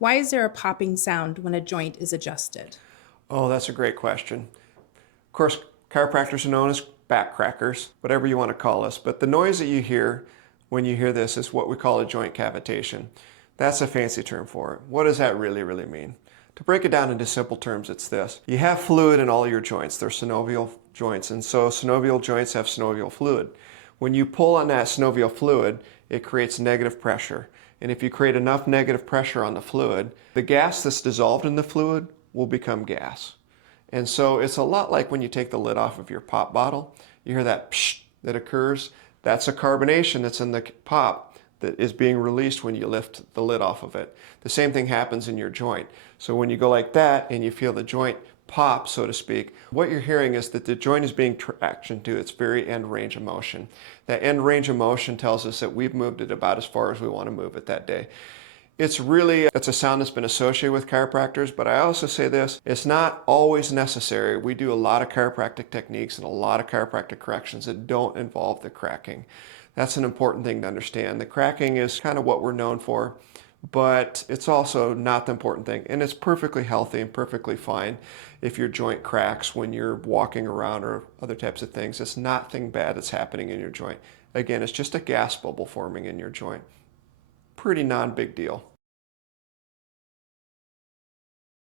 Why is there a popping sound when a joint is adjusted? Oh, that's a great question. Of course, chiropractors are known as back crackers, whatever you want to call us, but the noise that you hear when you hear this is what we call a joint cavitation. That's a fancy term for it. What does that really mean? To break it down into simple terms, it's this. You have fluid in all your joints. They're synovial joints, and so synovial joints have synovial fluid. When you pull on that synovial fluid, it creates negative pressure. And if you create enough negative pressure on the fluid, the gas that's dissolved in the fluid will become gas. And so it's a lot like when you take the lid off of your pop bottle. You hear that psh that occurs. That's a carbonation that's in the pop that is being released when you lift the lid off of it. The same thing happens in your joint. So when you go like that and you feel the joint pop, so to speak, what you're hearing is that the joint is being traction to its very end range of motion. That end range of motion tells us that we've moved it about as far as we want to move it that day. It's a sound that's been associated with chiropractors, but I also say this, it's not always necessary. We do a lot of chiropractic techniques and a lot of chiropractic corrections that don't involve the cracking. That's an important thing to understand. The cracking is kind of what we're known for, but it's also not the important thing. And it's perfectly healthy and perfectly fine if your joint cracks when you're walking around or other types of things. It's nothing bad that's happening in your joint. Again, it's just a gas bubble forming in your joint. Pretty non-big deal.